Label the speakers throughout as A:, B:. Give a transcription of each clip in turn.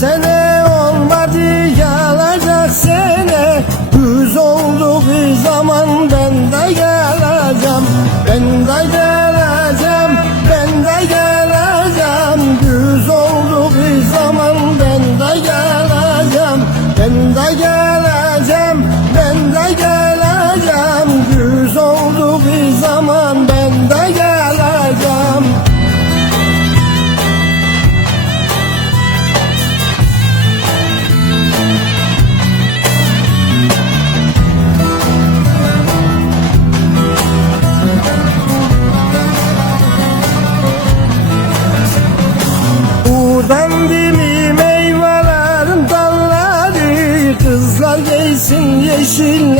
A: sene olmadı yalacak sene. Düz olduk zamanda Kızlar giysin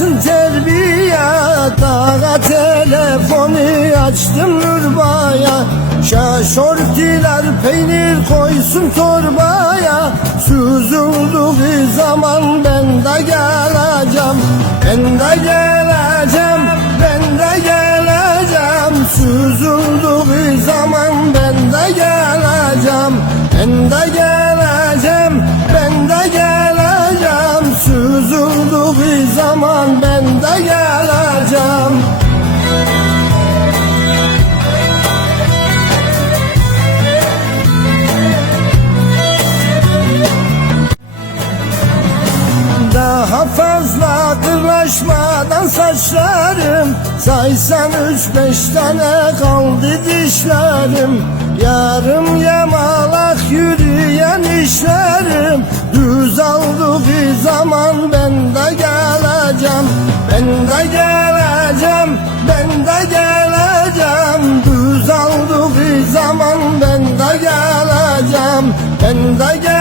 A: etsin terbiye Dağa telefonu açtım Nurbaya. Şaşortiler peynir koysun torbaya. Süzüldü bir zaman ben de geleceğim Ben de geleceğim, Daha fazla kırlaşmadan saçlarım. Saysan üç beş tane kaldı dişlerim. Yarım yamalak yürüyen işlerim. Düz aldı bir zaman ben de geleceğim. Ben de geleceğim, ben de geleceğim. Düz aldı bir zaman ben de geleceğim. Ben de geleceğim,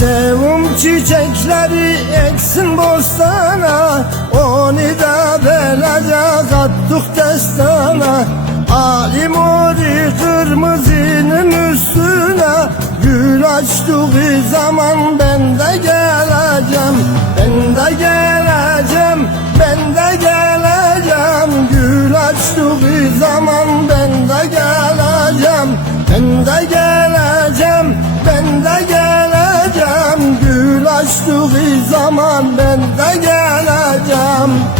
A: Sevim çiçekleri eksin bostana Onu da verecek attık destana. Ali mori kırmızının üstüne Gül açtığı zaman ben de geleceğim Ben de geleceğim, ben de geleceğim. Gül açtığı zaman ben de geleceğim Ben de geleceğim, Kavuştuğu zaman ben de geleceğim.